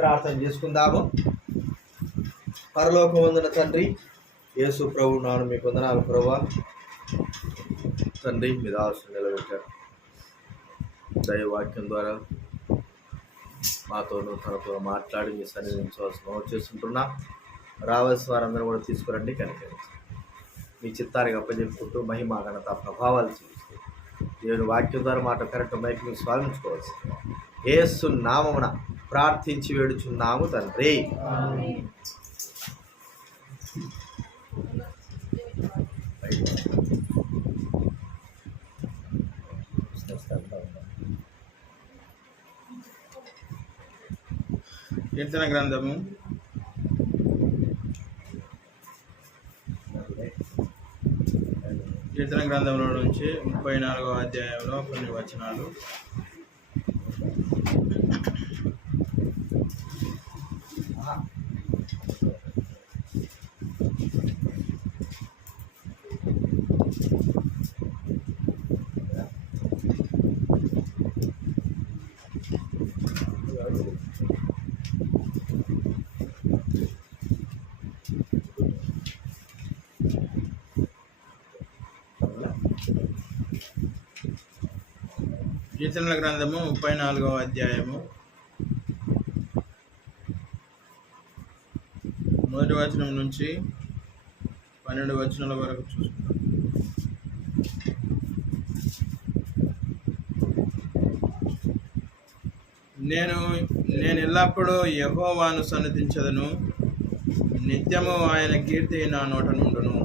ప్రార్థన చేసుకుందాము. పరలోకమందున తండ్రి, యేసు ప్రభు నాను మీకు వందనాలు ప్రభువా. తండ్రి, మీ దాసుని నిలబెట్టారు. దైవవాక్యం ద్వారా మాతోనూ తనతో మాట్లాడి మీ సన్నిధించవలసిన చేస్తుంటున్నా. రావాల్సిన వారందరూ కూడా తీసుకురండి, కనికరించండి. మీ చిత్తానికి అప్పచెప్పుకుంటూ మహిమ ఘనత ప్రభావాలు చూపిస్తూ దేవుని వాక్యం ద్వారా మాట కరెక్ట్ మైక్ మీకు స్వాగతించుకోవచ్చు. యేసు నామమున ప్రార్థించి వేడుచున్నాము తండ్రి. కీర్తన గ్రంథము 34వ నుంచి 34వ అధ్యాయంలో కొన్ని వచనాలు. కీర్తనల గ్రంథము 34వ అధ్యాయము 1వ వచనం నుంచి 12 వచనాల వరకు చూసుకుంటాం. నేను ఎల్లప్పుడూ యెహోవాను సన్నిధించదను, నిత్యము ఆయన కీర్తి నా నోట నుండును.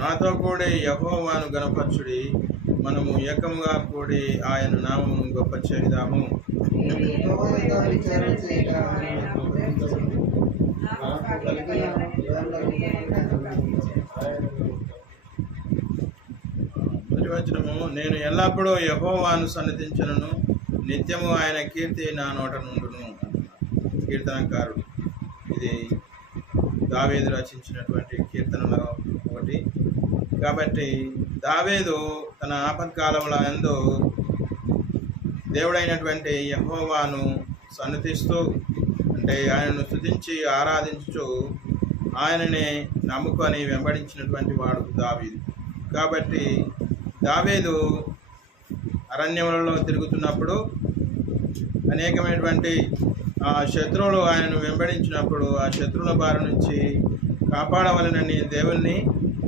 నాతో కూడి యెహోవాను గణపరచుడి, మనము ఏకముగా కూడి ఆయన నామమును గొప్ప చేద్దాము. నేను ఎల్లప్పుడూ యెహోవాను సన్నిధించను, నిత్యము ఆయన కీర్తి నా నోట నుండును. కీర్తనకారుడు. ఇది దావీదు రచించినటువంటి కీర్తనలో ఒకటి. కాబట్టి దావీదు తన ఆపత్కాలంలో యందు దేవుడైనటువంటి యెహోవాను సన్నిధిస్తూ, అంటే ఆయనను స్తుతించి ఆరాధించుచు ఆయననే నమ్ముకొని వెంబడించినటువంటి వాడు దావీదు. కాబట్టి దావీదు అరణ్యములలో తిరుగుతున్నప్పుడు అనేకమైనటువంటి శత్రువులు ఆయనను వెంబడించినప్పుడు ఆ శత్రువుల బారి నుంచి కాపాడవలనని దేవుణ్ణి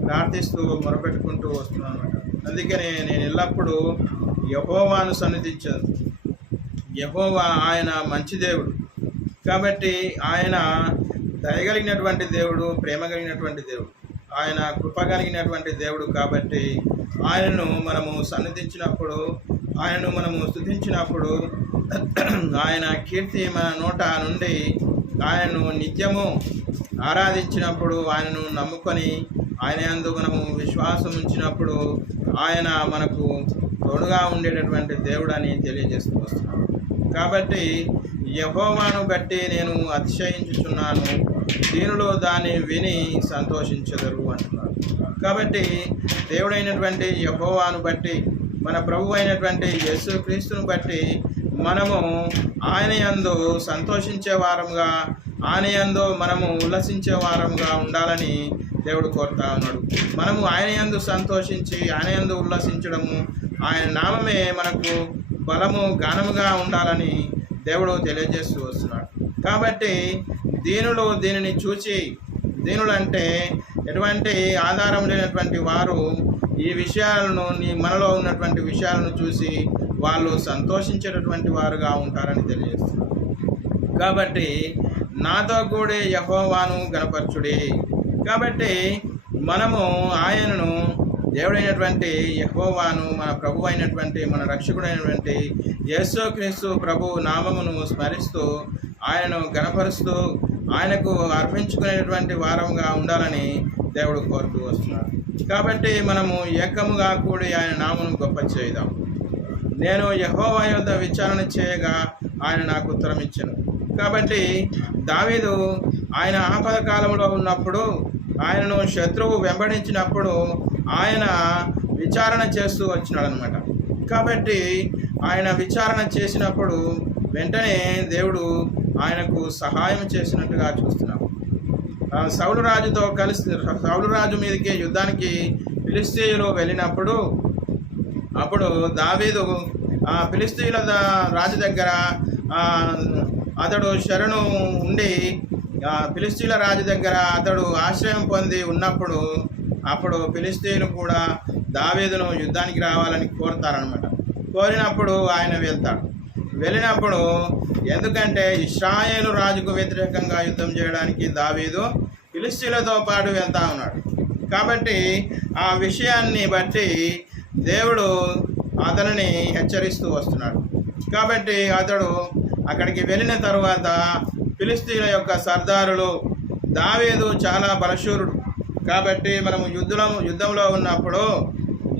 ప్రార్థిస్తూ మొరపెట్టుకుంటూ వస్తున్నాను అన్నమాట. అందుకనే నేను ఎల్లప్పుడూ యెహోవాను సన్నిధించాను. యెహోవా ఆయన మంచి దేవుడు. కాబట్టి ఆయన దయగలిగినటువంటి దేవుడు, ప్రేమ కలిగినటువంటి దేవుడు, ఆయన కృప కలిగినటువంటి దేవుడు. కాబట్టి ఆయనను మనము సన్నిధించినప్పుడు, ఆయనను మనము స్తుతించినప్పుడు, ఆయన కీర్తి మన నోట నుండి ఆయనను నిత్యము ఆరాధించినప్పుడు, ఆయనను నమ్ముకొని ఆయన యందు మనము విశ్వాసం ఉంచినప్పుడు ఆయన మనకు తోడుగా ఉండేటటువంటి దేవుడు అని తెలియజేస్తూ వస్తున్నాను. కాబట్టి యెహోవాను బట్టి నేను అతిశయించుచున్నాను, దీనిలో దాన్ని విని సంతోషించెదరు అంటున్నారు. కాబట్టి దేవుడైనటువంటి యెహోవాను బట్టి, మన ప్రభు అయినటువంటి యేసు క్రీస్తును బట్టి మనము ఆయన యందు సంతోషించే వారంగా, ఆయన యందు మనము ఉల్లసించే వారంగా ఉండాలని దేవుడు కోరుతా ఉన్నాడు. మనము ఆయన యందు సంతోషించి ఆయన యందు ఉల్లసించడము, ఆయన నామమే మనకు బలము గానముగా ఉండాలని దేవుడు తెలియజేస్తూ వస్తున్నాడు. కాబట్టి దీనులు దీనిని చూచి, దీనులు అంటే ఎటువంటి ఆధారం లేనటువంటి వారు ఈ విషయాలను, మనలో ఉన్నటువంటి విషయాలను చూసి వాళ్ళు సంతోషించేటటువంటి వారుగా ఉంటారని తెలియజేస్తున్నారు. కాబట్టి నాతో కూడా యెహోవాను గణపరచుడి. కాబట్టి మనము ఆయనను, దేవుడైనటువంటి యెహోవాను, మన ప్రభు అయినటువంటి, మన రక్షకుడైనటువంటి యేసుక్రీస్తు ప్రభు నామమును స్మరిస్తూ ఆయనను గణపరుస్తూ ఆయనకు అర్పించుకునేటువంటి వారంగా ఉండాలని దేవుడు కోరుతూ వస్తున్నాడు. కాబట్టి మనము ఏకముగా కూడి ఆయన నామమును గొప్ప చేద్దాం. నేను యెహోవా యొద్ద విచారణ చేయగా ఆయన నాకు ఉత్తరం ఇచ్చెను. కాబట్టి దావీదు ఆయన ఆపద కాలంలో ఉన్నప్పుడు, ఆయనను శత్రువు వెంబడించినప్పుడు ఆయన విచారణ చేస్తూ వచ్చినాడు అనమాట. కాబట్టి ఆయన విచారణ చేసినప్పుడు వెంటనే దేవుడు ఆయనకు సహాయం చేసినట్టుగా చూస్తున్నాం. సౌలు రాజుతో కలిసి సౌలు రాజు మీదకి యుద్ధానికి ఫిలిష్తీయులు వెళ్ళినప్పుడు అప్పుడు దావీదు ఫిలిష్తీయుల రాజు దగ్గర అతడు శరణు ఉండి ఫిలిష్తీయుల రాజు దగ్గర అతడు ఆశ్రయం పొంది ఉన్నప్పుడు అప్పుడు ఫిలిష్తీయులు కూడా దావీదును యుద్ధానికి రావాలని కోరుతారనమాట. కోరినప్పుడు ఆయన వెళ్ళినప్పుడు ఎందుకంటే ఇశ్రాయేలు రాజుకు వ్యతిరేకంగా యుద్ధం చేయడానికి దావీదు ఫిలిష్తీయులతో పాటు వెళ్తా ఉన్నాడు. కాబట్టి ఆ విషయాన్ని బట్టి దేవుడు అతనిని హెచ్చరిస్తూ వస్తున్నాడు. కాబట్టి అతడు అక్కడికి వెళ్ళిన తరువాత ఫిలిష్తీయుల యొక్క సర్దారులు దావీదు చాలా బలశూరుడు కాబట్టి మనము యుద్ధంలో ఉన్నప్పుడు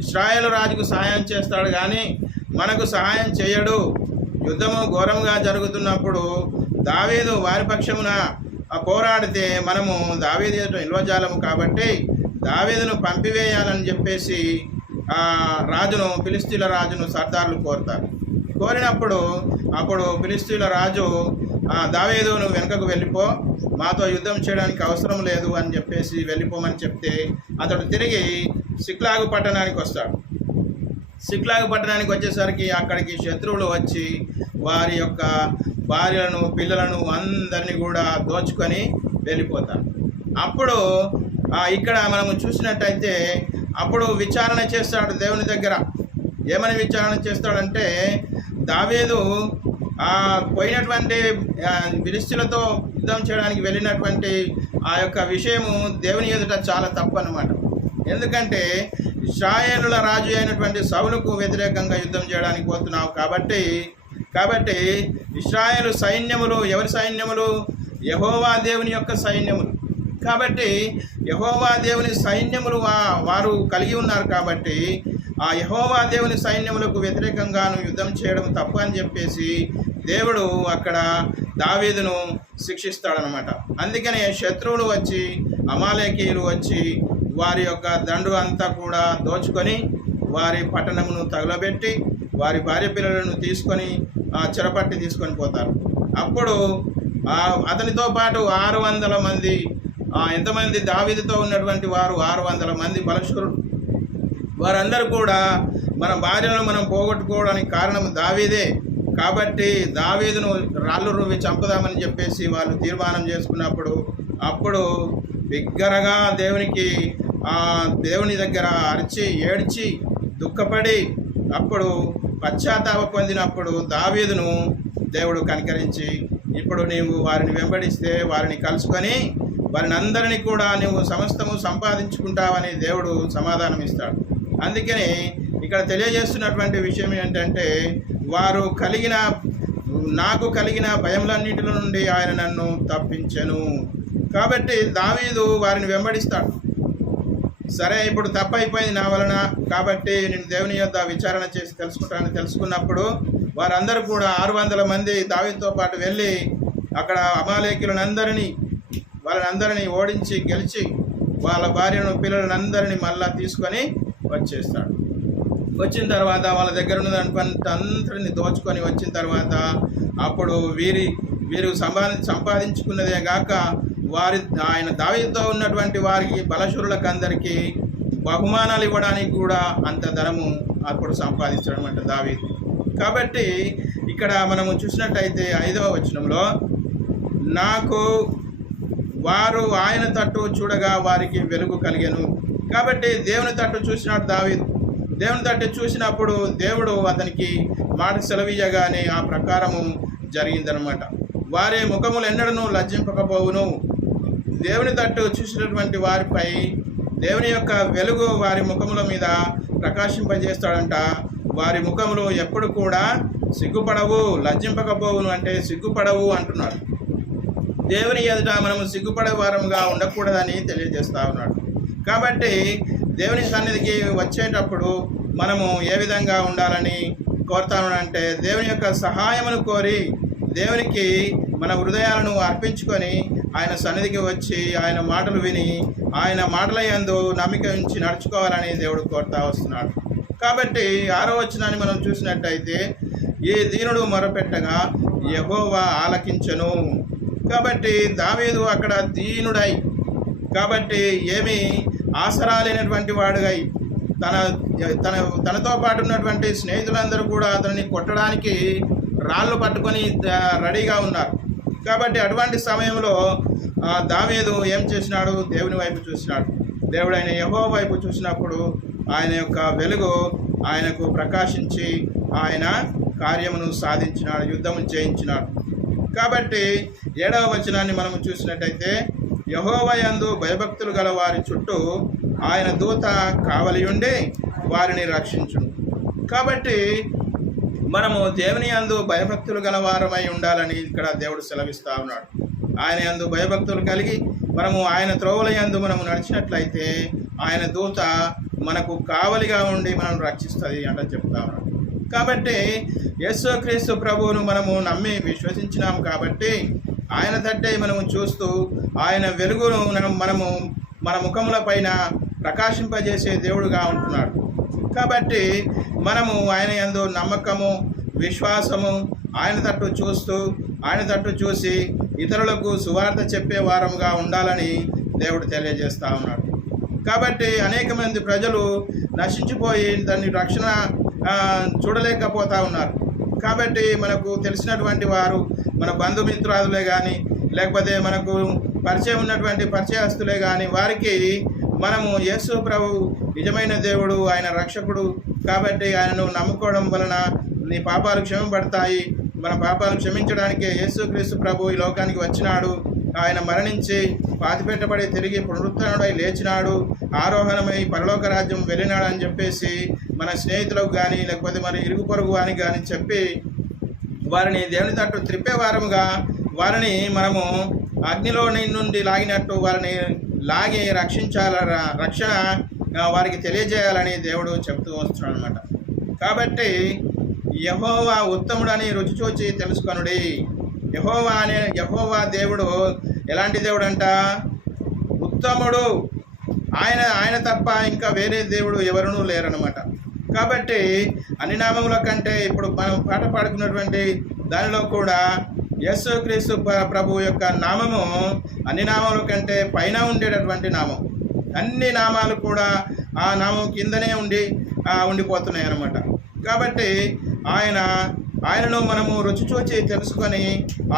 ఇశ్రాయేలు రాజుకు సహాయం చేస్తాడు కానీ మనకు సహాయం చేయడు. యుద్ధము ఘోరంగా జరుగుతున్నప్పుడు దావీదు వారి పక్షమున పోరాడితే మనము దావీదు నిల్వజాలము కాబట్టి దావీదును పంపివేయాలని చెప్పేసి రాజును ఫిలిష్తీయుల రాజును సర్దార్లు కోరుతారు. కోరినప్పుడు అప్పుడు ఫిలిష్తీయుల రాజు దావీదును వెనుకకు వెళ్ళిపో, మాతో యుద్ధం చేయడానికి అవసరం లేదు అని చెప్పేసి వెళ్ళిపోమని చెప్తే అతడు తిరిగి సిక్లాగు పట్టణానికి వస్తాడు. సిక్లాగు పట్టణానికి వచ్చేసరికి అక్కడికి శత్రువులు వచ్చి వారి యొక్క భార్యలను పిల్లలను అందరినీ కూడా దోచుకొని వెళ్ళిపోతారు. అప్పుడు ఇక్కడ మనము చూసినట్టయితే అప్పుడు విచారణ చేస్తాడు దేవుని దగ్గర. ఏమని విచారణ చేస్తాడంటే దావీదు పోయినటువంటి ఫిలిష్తీయులతో యుద్ధం చేయడానికి వెళ్ళినటువంటి ఆ యొక్క విషయము దేవుని ఎదుట చాలా తప్పు అన్నమాట. ఎందుకంటే ఇశ్రాయేలుల రాజు అయినటువంటి సౌలుకు వ్యతిరేకంగా యుద్ధం చేయడానికి పోతున్నావు కాబట్టి ఇశ్రాయేలు సైన్యములు ఎవరి సైన్యములు? యెహోవా దేవుని యొక్క సైన్యములు. కాబట్టి యెహోవా దేవుని సైన్యములు వారు కలిగి ఉన్నారు. కాబట్టి ఆ యెహోవా దేవుని సైన్యములకు వ్యతిరేకంగాను యుద్ధం చేయడం తప్పు అని చెప్పేసి దేవుడు అక్కడ దావీదును శిక్షిస్తాడనమాట. అందుకనే శత్రువులు వచ్చి అమాలేకీయులు వచ్చి వారి యొక్క దండు అంతా కూడా దోచుకొని వారి పట్టణమును తగలబెట్టి వారి భార్య పిల్లలను తీసుకొని చెరపట్టి తీసుకొని పోతారు. అప్పుడు అతనితో పాటు 600 మంది ఎంతమంది దావీదుతో ఉన్నటువంటి వారు 600 మంది బలశూరులు. వారందరూ కూడా మన భార్యను మనం పోగొట్టుకోవడానికి కారణం దావీదే. కాబట్టి దావీదును రాళ్ళు రువ్వి చంపుదామని చెప్పేసి వాళ్ళు తీర్మానం చేసుకున్నప్పుడు అప్పుడు బిగ్గరగా దేవుని దగ్గర అరిచి ఏడ్చి దుఃఖపడి అప్పుడు పశ్చాత్తాప పొందినప్పుడు దావీదును దేవుడు కనికరించి ఇప్పుడు నీవు వారిని వెంబడిస్తే వారిని కలుసుకొని వారిని అందరినీ కూడా నువ్వు సమస్తము సంపాదించుకుంటావని దేవుడు సమాధానం ఇస్తాడు. అందుకని ఇక్కడ తెలియజేస్తున్నటువంటి విషయం ఏంటంటే నాకు కలిగిన భయములన్నిటిలో నుండి ఆయన నన్ను తప్పించెను. కాబట్టి దావీదు వారిని వెంబడిస్తాడు. సరే, ఇప్పుడు తప్పైపోయింది నా వలన, కాబట్టి నేను దేవుని యొద్ద విచారణ చేసి తెలుసుకున్నప్పుడు వారందరూ కూడా 600 మంది దావీదుతో పాటు వెళ్ళి అక్కడ వాళ్ళనందరినీ ఓడించి గెలిచి వాళ్ళ భార్యను పిల్లలందరినీ మళ్ళా తీసుకొని వచ్చేస్తాడు. వచ్చిన తర్వాత వాళ్ళ దగ్గర ఉన్నదంతరిని దోచుకొని వచ్చిన తర్వాత అప్పుడు వీరు సంపాదించుకున్నదే గాక ఆయన దావీదుతో ఉన్నటువంటి వారికి బలశూరులకు అందరికీ బహుమానాలు ఇవ్వడానికి కూడా అంత ధనము అప్పుడు సంపాదించడం అంటే దావీదు. కాబట్టి ఇక్కడ మనము చూసినట్టయితే 5వ వచనంలో నాకు వారు ఆయన తట్టు చూడగా వారికి వెలుగు కలిగెను. కాబట్టి దేవుని తట్టు చూసినాడు దావీదు. దేవుని తట్టు చూసినప్పుడు దేవుడు అతనికి మాట సెలవీయగానే ఆ ప్రకారము జరిగిందనమాట. వారి ముఖములు ఎన్నడూ లజ్జింపకపోవును. దేవుని తట్టు చూసినటువంటి వారిపై దేవుని యొక్క వెలుగు వారి ముఖముల మీద ప్రకాశింపజేస్తాడంట. వారి ముఖములు ఎప్పుడు కూడా సిగ్గుపడవు, లజ్జింపకపోవును అంటే సిగ్గుపడవు అంటున్నాడు. దేవుని ఎదుట మనము సిగ్గుపడే వారముగా ఉండకూడదని తెలియజేస్తా ఉన్నాడు. కాబట్టి దేవుని సన్నిధికి వచ్చేటప్పుడు మనము ఏ విధంగా ఉండాలని కోరుతానంటే దేవుని యొక్క సహాయమును కోరి దేవునికి మన హృదయాలను అర్పించుకొని ఆయన సన్నిధికి వచ్చి ఆయన మాటలు విని ఆయన మాటల యందు నమ్మిక ఉంచి నడుచుకోవాలని దేవుడు కోరుతా వస్తున్నాడు. కాబట్టి 6వ వచనాన్ని మనం చూసినట్టయితే, ఈ దీనుడు మొరపెట్టగా యెహోవా ఆలకించెను. కాబట్టి దావీదు అక్కడ దీనుడై, కాబట్టి ఏమీ ఆసరా లేనటువంటి వాడుగై, తనతో పాటు ఉన్నటువంటి స్నేహితులందరూ కూడా అతన్ని కొట్టడానికి రాళ్ళు పట్టుకొని రెడీగా ఉన్నారు. కాబట్టి అటువంటి సమయంలో దావీదు ఏం చేసినాడు? దేవుని వైపు చూసినాడు. దేవుడైన యెహోవా వైపు చూసినప్పుడు ఆయన యొక్క వెలుగు ఆయనకు ప్రకాశించి ఆయన కార్యమును సాధించినాడు, యుద్ధము జయించినాడు. కాబట్టి 7వ వచనాన్ని మనం చూసినట్టయితే, యెహోవా యందు భయభక్తులు గల వారి చుట్టూ ఆయన దూత కావలి ఉండి వారిని రక్షించును. కాబట్టి మనము దేవుని యందు భయభక్తులు గల వారమై ఉండాలని ఇక్కడ దేవుడు సెలవిస్తూ ఉన్నాడు. ఆయన యందు భయభక్తులు కలిగి మనము ఆయన త్రోవల యందు మనము నడిచినట్లయితే ఆయన దూత మనకు కావలిగా ఉండి మనం రక్షిస్తుంది అంటే చెప్తా ఉన్నాడు. కాబట్టి యేసుక్రీస్తు ప్రభువును మనము నమ్మి విశ్వసించినాము కాబట్టి ఆయన తట్టే మనము చూస్తూ ఆయన వెలుగును మనము మన ముఖముల పైన ప్రకాశింపజేసే దేవుడుగా ఉంటున్నాడు. కాబట్టి మనము ఆయన యందు నమ్మకము, విశ్వాసము, ఆయన తట్టు చూస్తూ ఆయన తట్టు చూసి ఇతరులకు సువార్త చెప్పే వారముగా ఉండాలని దేవుడు తెలియజేస్తూ ఉన్నాడు. కాబట్టి అనేక మంది ప్రజలు నశించిపోయి దాన్ని రక్షణ చూడలేకపోతూ ఉన్నారు. కాబట్టి మనకు తెలిసినటువంటి వారు మన బంధుమిత్రాదులే కానీ, లేకపోతే మనకు పరిచయం ఉన్నటువంటి పరిచయస్తులే కానీ, వారికి మనము యేసు ప్రభు నిజమైన దేవుడు, ఆయన రక్షకుడు, కాబట్టి ఆయనను నమ్ముకోవడం వలన నీ పాపాలు క్షమింపబడతాయి, మన పాపాలు క్షమించడానికి యేసుక్రీస్తు ప్రభు ఈ లోకానికి వచ్చినాడు, ఆయన మరణించి పాతిపెట్టబడి తిరిగి పునరుత్థానుడై లేచినాడు, ఆరోహణమై పరలోక రాజ్యం వెళ్ళినాడు అని చెప్పేసి మన స్నేహితులకు కానీ, లేకపోతే మన ఇరుగు పొరుగు అని కానీ చెప్పి వారిని దేవుని తట్టు త్రిప్పేవారముగా వారిని మనము అగ్నిలో నుండి లాగినట్టు వారిని లాగి రక్షణ వారికి తెలియజేయాలని దేవుడు చెప్తూ వస్తున్నాడు అన్నమాట. కాబట్టి యెహోవా ఉత్తముడని రుచి చూచి తెలుసుకొనుడి. యెహోవా దేవుడు ఎలాంటి దేవుడు అంట? ఉత్తముడు. ఆయన తప్ప ఇంకా వేరే దేవుడు ఎవరునూ లేరనమాట. కాబట్టి అన్ని నామముల కంటే ఇప్పుడు మనం పాట పాడుకున్నటువంటి దానిలో కూడా యేసుక్రీస్తు ప్రభు యొక్క నామము అన్ని నామముల కంటే పైన ఉండేటటువంటి నామం. అన్ని నామాలు కూడా ఆ నామం కిందనే ఉండిపోతున్నాయి అన్నమాట. కాబట్టి ఆయనను మనము రుచి చూచి తెలుసుకొని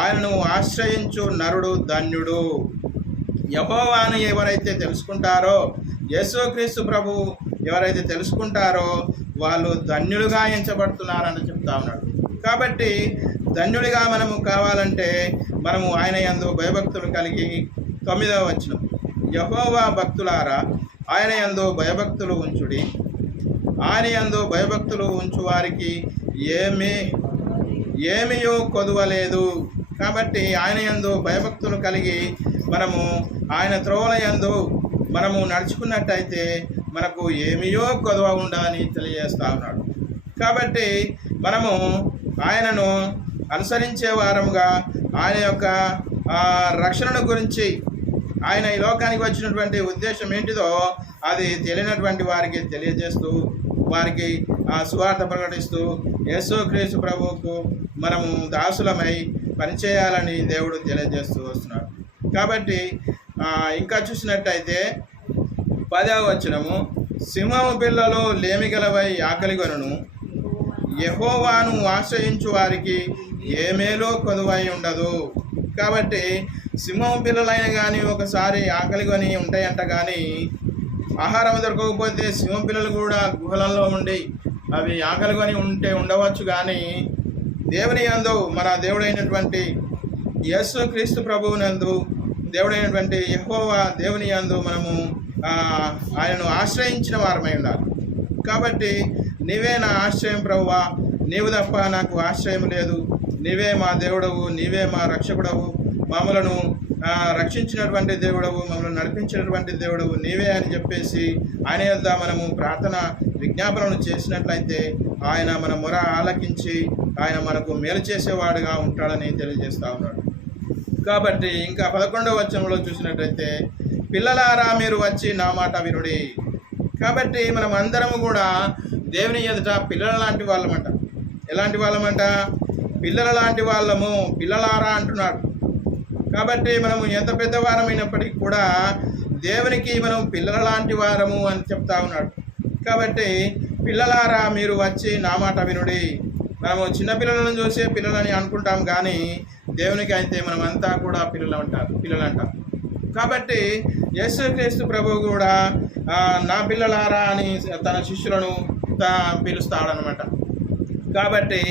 ఆయనను ఆశ్రయించు నరుడు ధన్యుడు. యెహోవాను ఎవరైతే తెలుసుకుంటారో, యేసుక్రీస్తు ప్రభు ఎవరైతే తెలుసుకుంటారో వాళ్ళు ధన్యులుగా ఎంచబడుతున్నారని చెప్తా ఉన్నాడు. కాబట్టి ధన్యుడిగా మనము కావాలంటే మనము ఆయన యందు భయభక్తులు కలిగి 9వ వచనం, యెహోవా భక్తులారా ఆయన యందు భయభక్తులు ఉంచుడి, ఆయన యందు భయభక్తులు ఉంచు వారికి ఏమీయో కొదువలేదు. కాబట్టి ఆయన యందు భయభక్తులు కలిగి మనము ఆయన త్రోవల యందు మనము నడుచుకున్నట్టయితే మనకు ఏమీయో కొదువ ఉండదని తెలియజేస్తా ఉన్నాడు. కాబట్టి మనము ఆయనను అనుసరించే వారముగా ఆయన యొక్క రక్షణను గురించి, ఆయన ఈ లోకానికి వచ్చినటువంటి ఉద్దేశం ఏంటిదో అది తెలియనటువంటి వారికి తెలియజేస్తూ, వారికి సువార్త ప్రకటిస్తూ యేసుక్రీస్తు ప్రభువుకు మనము దాసులమై పనిచేయాలని దేవుడు తెలియజేస్తూ వస్తున్నాడు. కాబట్టి ఇంకా చూసినట్టయితే 10వ వచనము, సింహము పిల్లలు లేమిగలవై ఆకలిగొనును, యెహోవాను ఆశ్రయించు వారికి ఏ మేలో కొదువై ఉండదు. కాబట్టి సింహం పిల్లలైన కానీ ఒకసారి ఆకలిగొని ఉంటాయంట, కానీ ఆహారం దొరకకపోతే సింహం పిల్లలు కూడా గుహలలో ఉండి అవి ఆకలిగొని ఉండవచ్చు. కానీ దేవుని యందు, మన దేవుడైనటువంటి యేసుక్రీస్తు ప్రభువునందు, దేవుడైనటువంటి యెహోవా దేవుని యందు మనము ఆయనను ఆశ్రయించిన వారమై ఉండాలి. కాబట్టి నీవే నా ఆశ్రయం ప్రభువా, నీవు తప్ప నాకు ఆశ్రయం లేదు, నీవే మా దేవుడవు, నీవే మా రక్షకుడవు, మమ్మలను రక్షించినటువంటి దేవుడవు, మమ్మల్ని నడిపించినటువంటి దేవుడవు నీవే అని చెప్పేసి ఆయన యొద్ద మనము ప్రార్థన విజ్ఞాపనలు చేసినట్లయితే ఆయన మన మొర ఆలకించి ఆయన మనకు మేలు చేసేవాడుగా ఉంటాడని తెలియజేస్తూ ఉన్నాడు. కాబట్టి ఇంకా 11వ వచనంలో చూసినట్లయితే, పిల్లలారా మీరు వచ్చి నా మాట వినుడి. కాబట్టి మనం అందరము కూడా దేవుని ఎదుట పిల్లల లాంటి వాళ్ళమంట. ఎలాంటి వాళ్ళమంట? పిల్లల లాంటి వాళ్ళము. పిల్లలారా అంటున్నాడు. కాబట్టి మనము ఎంత పెద్దవారమైనప్పటికీ కూడా దేవునికి మనం పిల్లల లాంటి వారము అని చెప్తా ఉన్నాడు. కాబట్టి పిల్లలారా మీరు వచ్చి నా మాట వినుడి. మనము చిన్నపిల్లలను చూసే పిల్లలని అనుకుంటాం, కానీ దేవునికి అయితే మనం అంతా కూడా పిల్లలంటారు. కాబట్టి యేసుక్రీస్తు ప్రభువు కూడా నా పిల్లలారా అని తన శిష్యులను పిలుస్తాడనమాట. కాబట్టి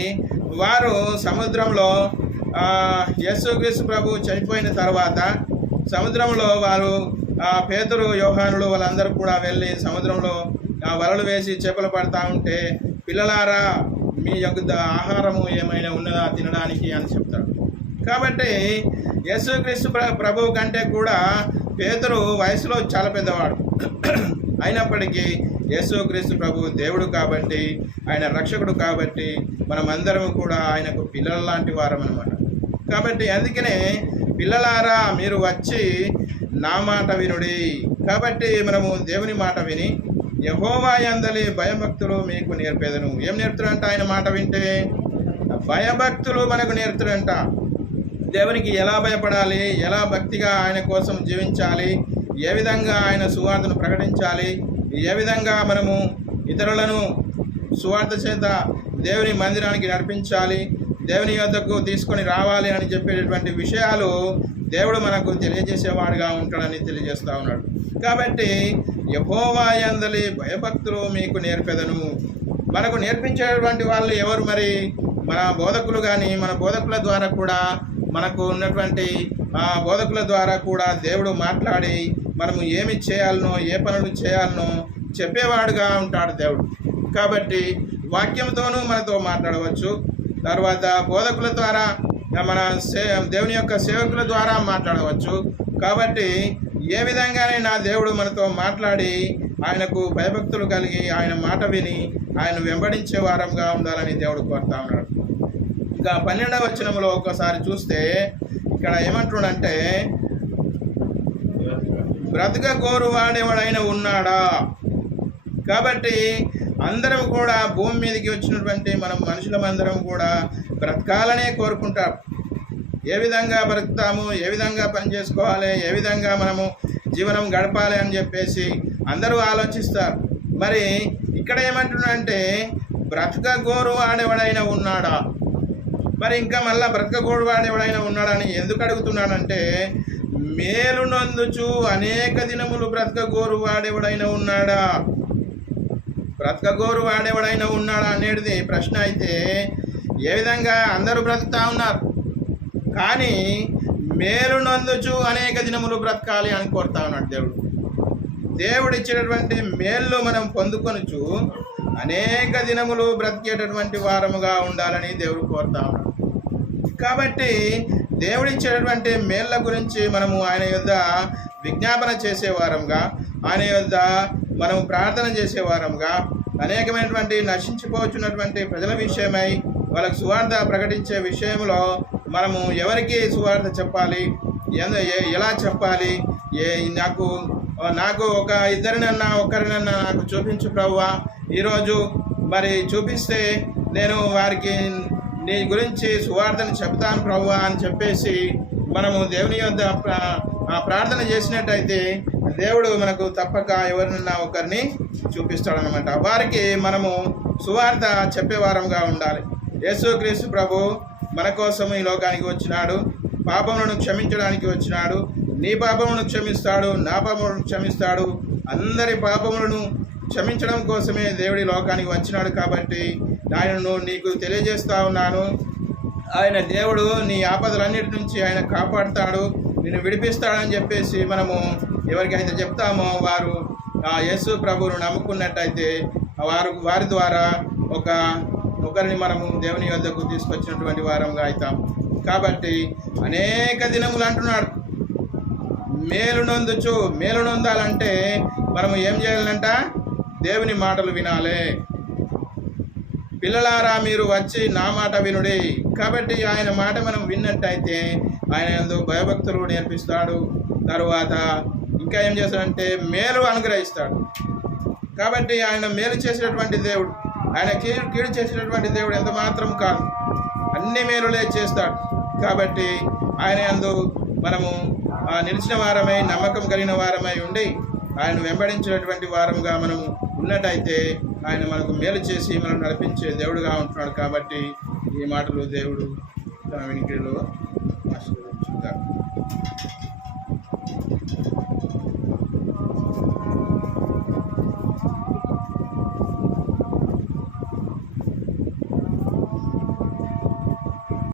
వారు సముద్రంలో యేసుక్రీస్తు ప్రభు చనిపోయిన తర్వాత సముద్రంలో వారు పేతురు, యోహానులు వాళ్ళందరూ కూడా వెళ్ళి సముద్రంలో వలలు వేసి చేపలు పడతా ఉంటే, పిల్లలారా మీ యొక్క ఆహారము ఏమైనా ఉన్నదా తినడానికి అని చెప్తాడు. కాబట్టి యేసుక్రీస్తు ప్రభువు కంటే కూడా పేతురు వయసులో చాలా పెద్దవాడు. అయినప్పటికీ యేసుక్రీస్తు ప్రభు దేవుడు కాబట్టి, ఆయన రక్షకుడు కాబట్టి మనమందరం కూడా ఆయనకు పిల్లల లాంటి వారం అన్నమాట. కాబట్టి అందుకనే పిల్లలారా మీరు వచ్చి నా మాట వినుడి. కాబట్టి మనము దేవుని మాట విని యెహోవా యందలి భయభక్తులు మీకు నేర్పేదను. ఏం నేర్పుతాడంట? ఆయన మాట వింటే భయభక్తులు మనకు నేర్పుతాడంట. దేవునికి ఎలా భయపడాలి, ఎలా భక్తిగా ఆయన కోసం జీవించాలి, ఏ విధంగా ఆయన సువార్తను ప్రకటించాలి, ఏ విధంగా మనము ఇతరులను సువార్త చేత దేవుని మందిరానికి నడిపించాలి, దేవుని యొద్దకు తీసుకొని రావాలి అని చెప్పేటటువంటి విషయాలు దేవుడు మనకు తెలియజేసేవాడుగా ఉంటాడని తెలియజేస్తూ ఉన్నాడు. కాబట్టి యెహోవా యందలి భయభక్తులు మీకు నేర్పెదను. మనకు నేర్పించేటువంటి వాళ్ళు ఎవరు? మరి మన బోధకులు. కానీ మన బోధకుల ద్వారా కూడా, మనకు ఉన్నటువంటి బోధకుల ద్వారా కూడా దేవుడు మాట్లాడి మనము ఏమి చేయాలనో, ఏ పనులు చేయాలనో చెప్పేవాడుగా ఉంటాడు దేవుడు. కాబట్టి వాక్యంతోనూ మనతో మాట్లాడవచ్చు. తర్వాత బోధకుల ద్వారా, మన దేవుని యొక్క సేవకుల ద్వారా మాట్లాడవచ్చు. కాబట్టి ఏ విధంగానే నా దేవుడు మనతో మాట్లాడి ఆయనకు భయభక్తులు కలిగి ఆయన మాట విని ఆయన వెంబడించే వారంగా ఉండాలని దేవుడు కోరుతా ఉన్నాడు. ఇంకా 12వ వచనంలో ఒకసారి చూస్తే ఇక్కడ ఏమంటున్నాడంటే, బ్రతక కోరు వాడెవడైనా ఉన్నాడా? కాబట్టి అందరం కూడా భూమి మీదకి వచ్చినటువంటి మనం మనుషులమందరం కూడా బ్రతకాలనే కోరుకుంటాం. ఏ విధంగా బ్రతుకుతాము, ఏ విధంగా పని చేసుకోవాలి, ఏ విధంగా మనము జీవనం గడపాలి అని చెప్పేసి అందరూ ఆలోచిస్తారు. మరి ఇక్కడ ఏమంటున్నాడంటే, బ్రతక గోరు వాడెవడైనా ఉన్నాడా? మరి ఇంకా మళ్ళీ బ్రతక గోరు వాడెవడైనా ఉన్నాడని ఎందుకు అడుగుతున్నాడంటే, మేలు నందుచు అనేక దినములు బ్రతక గోరు వాడెవడైనా ఉన్నాడా? బ్రతక గోరు వాడెవడైనా ఉన్నాడా అనేది ప్రశ్న. అయితే ఏ విధంగా అందరూ బ్రతుకుతా ఉన్నారు, కానీ మేలు నందుచు అనేక దినములు బ్రతకాలి అని కోరుతా ఉన్నాడు దేవుడు. దేవుడు ఇచ్చినటువంటి మేళ్ళు మనం పొందుకొనుచు అనేక దినములు బ్రతికేటటువంటి వారముగా ఉండాలని దేవుడు కోరుతా ఉన్నాడు. కాబట్టి దేవుడిచ్చేటటువంటి మేళ్ళ గురించి మనము ఆయన యొద్ద విజ్ఞాపన చేసేవారంగా, ఆయన యొద్ద మనం ప్రార్థన చేసేవారంగా, అనేకమైనటువంటి నశించిపోతున్నటువంటి ప్రజల విషయమై వాళ్ళకు సువార్త ప్రకటించే విషయంలో మనము ఎవరికి సువార్త చెప్పాలి, ఎలా చెప్పాలి, నాకు ఒక ఇద్దరినన్నా ఒకరినన్నా నాకు చూపించు ప్రభువా, ఈరోజు మరి చూపిస్తే నేను వారికి నీ గురించి సువార్తను చెప్తాను ప్రభువా అని చెప్పేసి మనము దేవుని యొద్ద ప్రార్థన చేసినట్టయితే దేవుడు మనకు తప్పక ఎవరినన్నా ఒకరిని చూపిస్తాడనమాట. వారికి మనము సువార్త చెప్పేవారంగా ఉండాలి. యేసుక్రీస్తు ప్రభు మన కోసం ఈ లోకానికి వచ్చినాడు, పాపములను క్షమించడానికి వచ్చినాడు. నీ పాపములను క్షమిస్తాడు, నా పాపములను క్షమిస్తాడు. అందరి పాపములను క్షమించడం కోసమే దేవుడి లోకానికి వచ్చినాడు. కాబట్టి ఆయనను నీకు తెలియజేస్తా ఉన్నాను. ఆయన దేవుడు నీ ఆపదలన్నిటి నుంచి ఆయన కాపాడుతాడు, నిన్ను విడిపిస్తాడని చెప్పేసి మనము ఎవరికైతే చెప్తామో వారు యేసు ప్రభువును నమ్ముకున్నట్టయితే వారి ద్వారా ఒకరిని మనము దేవుని వద్దకు తీసుకొచ్చినటువంటి వారంగా అవుతాం. కాబట్టి అనేక దినములు అంటున్నాడు. మేలు నొందాలంటే మనము ఏం చేయాలంట? దేవుని మాటలు వినాలి. పిల్లలారా మీరు వచ్చి నా మాట వినుడి. కాబట్టి ఆయన మాట మనం విన్నట్టయితే ఆయన యందు భయభక్తులు నేర్పిస్తాడు. తరువాత ఇంకా ఏం చేస్తాడంటే మేలు అనుగ్రహిస్తాడు. కాబట్టి ఆయన మేలు చేసినటువంటి దేవుడు, ఆయన కీడు చేసినటువంటి దేవుడు ఎంత మాత్రం కాదు, అన్ని మేలులే చేస్తాడు. కాబట్టి ఆయన యందు మనము నిలిచిన వారమై నమ్మకం కలిగిన వారమై ఉండి ఆయన వెంబడించినటువంటి వారముగా మనము ఉన్నట్టయితే ఆయన మనకు మేలు చేసి మనం నడిపించే దేవుడుగా ఉంటున్నాడు. కాబట్టి ఈ మాటలు దేవుడు తన వినికిడిలో ఆశీర్వదించుగాక.